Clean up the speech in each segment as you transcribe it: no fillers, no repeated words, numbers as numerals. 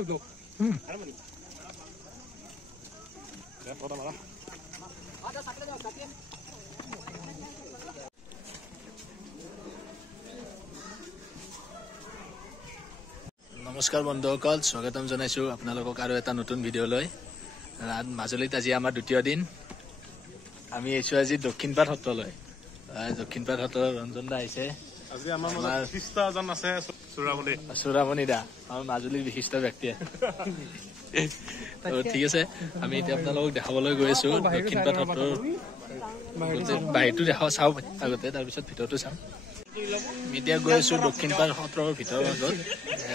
নমস্কাৰ বন্ধুসকল, স্বাগতম জনাইছো আপোনালোকক আৰু এটা নতুন ভিডিঅ' লৈ। মাজুলীত আজি আমাৰ দ্বিতীয় দিন। আমি আহিছো আজি দক্ষিণপাট সত্ৰলৈ। দক্ষিণপাট সত্ৰৰ ৰঞ্জন দা আহিছে। আজি আমাৰ বিশিষ্ট এজন আছে চূড়ামণি দা, আমাৰ মাজুলীৰ বিশিষ্ট ব্যক্তি। ঠিক আছে, আমি এতিয়া আপোনালোকক দেখাবলৈ গৈ আছো দক্ষিণপাট সত্ৰৰ বাহিৰটো চাওঁ আগতে, তাৰপিছত ভিতৰতো চাম। এতিয়া গৈ আছো দক্ষিণপাট সত্ৰৰ ভিতৰৰ মাজত।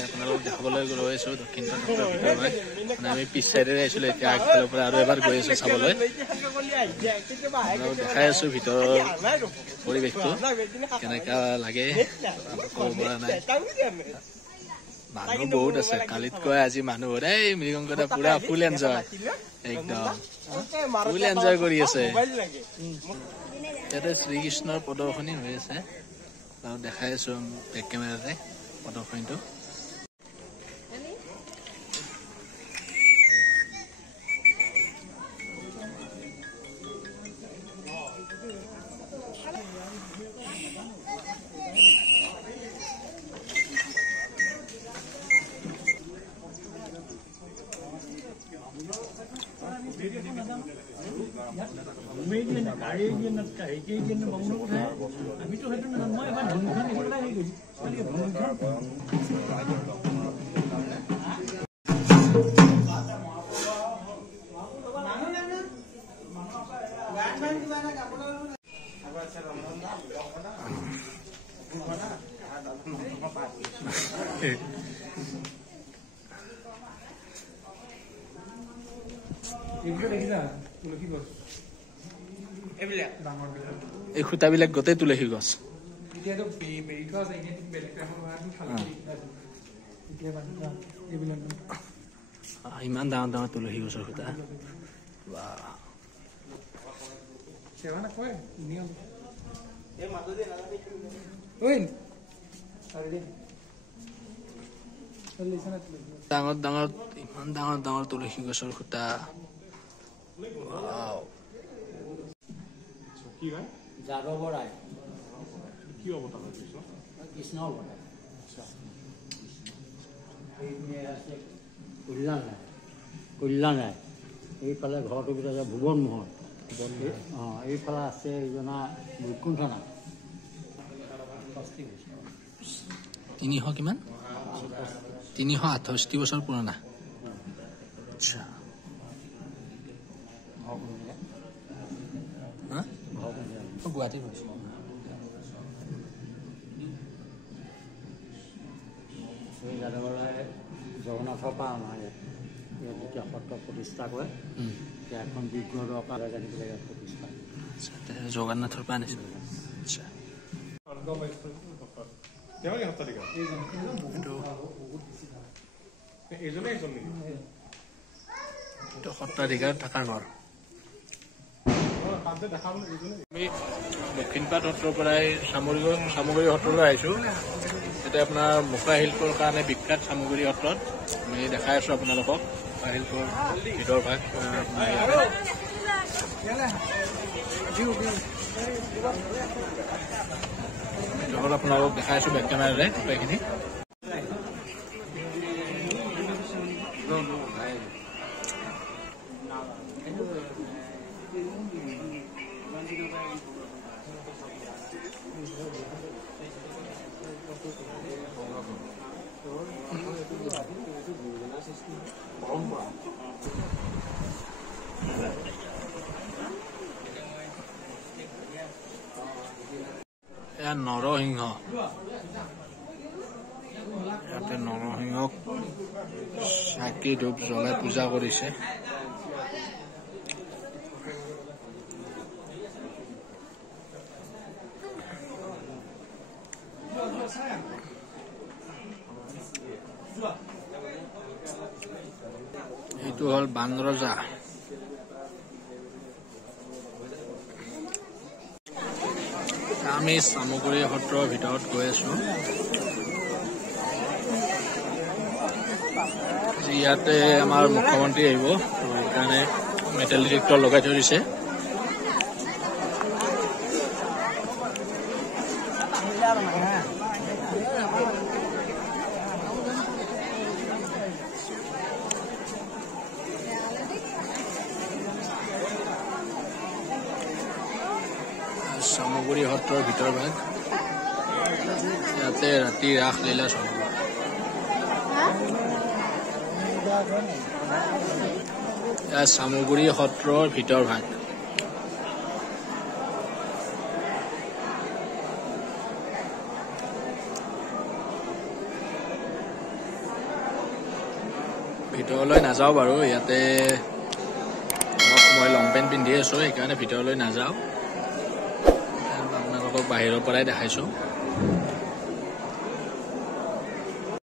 আপোনালোকক দেখাবলৈ গৈ আছো দক্ষিণপাট সত্ৰৰ ভিতৰত। মানে আমি পিছ চাইডেৰে আহিছিলো, এতিয়া আগফালৰ পৰা আৰু এবাৰ গৈ আছো চাবলৈ। দেখাই আছো ভিতৰৰ পৰিৱেশটো কেনেকা লাগে ক'ব পৰা নাই। মানুহ বহুত আছে, কালিতকৈ আজি মানুহ এই মৃগংকটা পুৰা ফুল এনজয়, একদম ফুল এনজয় কৰি আছে। ইয়াতে শ্ৰীকৃষ্ণৰ প্ৰদৰ্শনী হৈ আছে, দেখাই আছো বেক কেমেৰাতে প্ৰদৰ্শনীটো। এই খুঁটাবিলাক গোটেই তুলসী গছ। ইমান ডাঙৰ ডাঙৰ তুলসী গছৰ খুঁটা। ডাঙৰ ডাঙৰ ইমান ডাঙৰ ডাঙৰ তুলসী গছৰ খুঁটা। কল্যাণ ৰায়, এইফালে ঘৰটোৰ ভিতৰত ভুৱন মোহন, এইফালে আছে এইজনা বৈকুণ্ঠ নাথ। 300 কিমান? 368 বছৰ পুৰণা। আচ্ছা, গুৱাহাটীৰ জগন্নাথৰ পৰা আমাৰ ইয়াত যেতিয়া সত্ৰ প্ৰতিষ্ঠা কৰে, তেতিয়া এখন বিগ্ৰহৰ পৰা জানিবলৈ ইয়াত প্ৰতিষ্ঠা। জগন্নাথৰ পৰা আনিছিল। আচ্ছা, সত্ৰাধিকাৰ থকা ঘৰ। আমি দক্ষিণপাট সত্ৰৰ পৰাই চামগুৰি সত্ৰলৈ আহিছো। এতিয়া আপোনাৰ মুখা শিল্পৰ কাৰণে বিখ্যাত চামগুৰি সত্ৰত আমি দেখাই আছো আপোনালোকক মুখা শিল্পৰ ভিতৰ ভাগ। আপোনালোকক দেখাই আছো বেক কেমেৰাৰে গোটেইখিনি। এয়া নৰসিংহ, ইয়াতে নৰসিংহক চাকি ধূপ জ্বলাই পূজা কৰিছে। এইটো হ'ল বানৰজা। আমি চামগুৰি সত্ৰৰ ভিতৰত গৈ আছো। ইয়াতে আমাৰ মুখ্যমন্ত্ৰী আহিব, সেইকাৰণে মেটেল ডিটেক্টৰ লগাই থৈ দিছে। চামগুৰি সত্ৰৰ ভিতৰ ভাগ, ইয়াতে ৰাতি ৰাস লীলা চলিব। চামগুৰি সত্ৰৰ ভিতৰ ভাগ। ভিতৰলৈ নাযাওঁ বাৰু, ইয়াতে মই লং পেণ্ট পিন্ধি আছো, সেইকাৰণে ভিতৰলৈ নাযাওঁ, আপোনালোকক বাহিৰৰ পৰাই দেখাইছো।